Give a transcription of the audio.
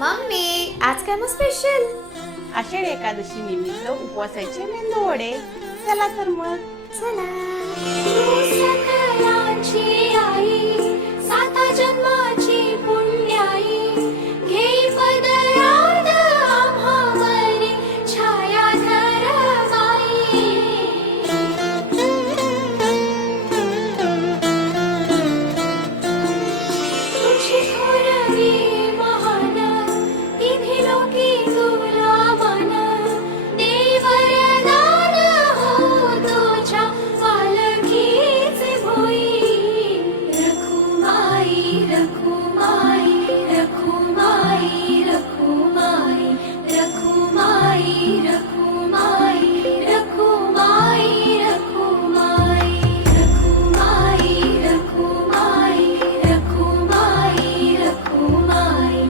Mummy आज काय मग स्पेशल? आषाढी एकादशी निमित्त उपवासाचे मेंदू वडे. चला तर मग. चला. सकलाची